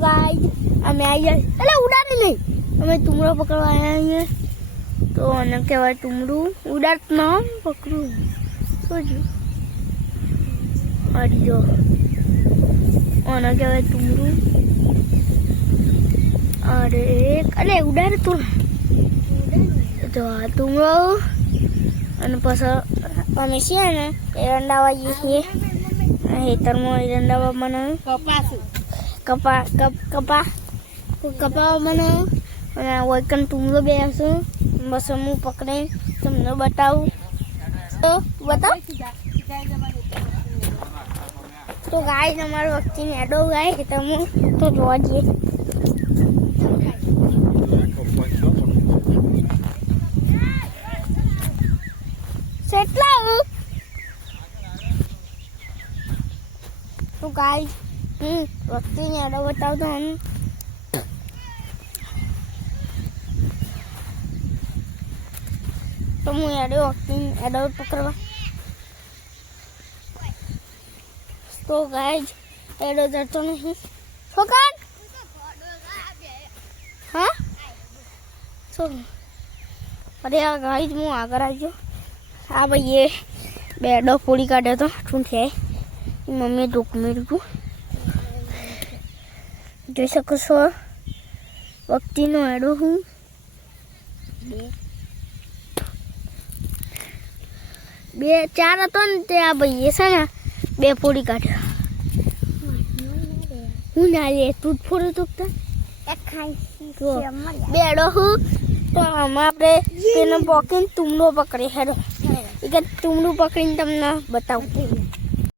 guys અમે આયા એટલે ઉડાડી નહીં અમે તુમરો પકડવા આયા અહીંયા તો આને કહેવાય તુમરું ઉડાડ ના પકડું સોજો આડી જો આને કહેવાય તુમરું અરે ઉડાડ તો જો આ તુમરો અને પછી અમે છે ને એરંડા વાગીએ છીએ ખેતરમાં એરંડા મને કપા મને અને વૈકન તુમરો બેસું બસ હું પકડે તમને બતાવું તો બતાવ તો ગાય અમારી વખતે એડો ગાય તમે તો જોવા જઈએ કેટલા તો ગાય વખતે એડો બતાવતો હું તો હું એડો પકડવા તો ગાય એડો જતો નહીં પકડ હા શું અરે આ ગાય હું આગળ આવજો હા ભાઈ એ બેડો પૂરી કાઢ્યો તો શું છે મમ્મીએ દુઃખ મેળવ્યું જોઈ શકો છો વખતીનો એડો હું બે ચાર હતો ને તે આ ભાઈએ છે ને બે પૂરી કાઢ્યો હું ના લે તું જ ફોડો તો બેડો હું તો આમાં આપણે તેને પોકીને તુમડો પકડી હેડો એ કે તુમડું પકડીને તમને બતાવું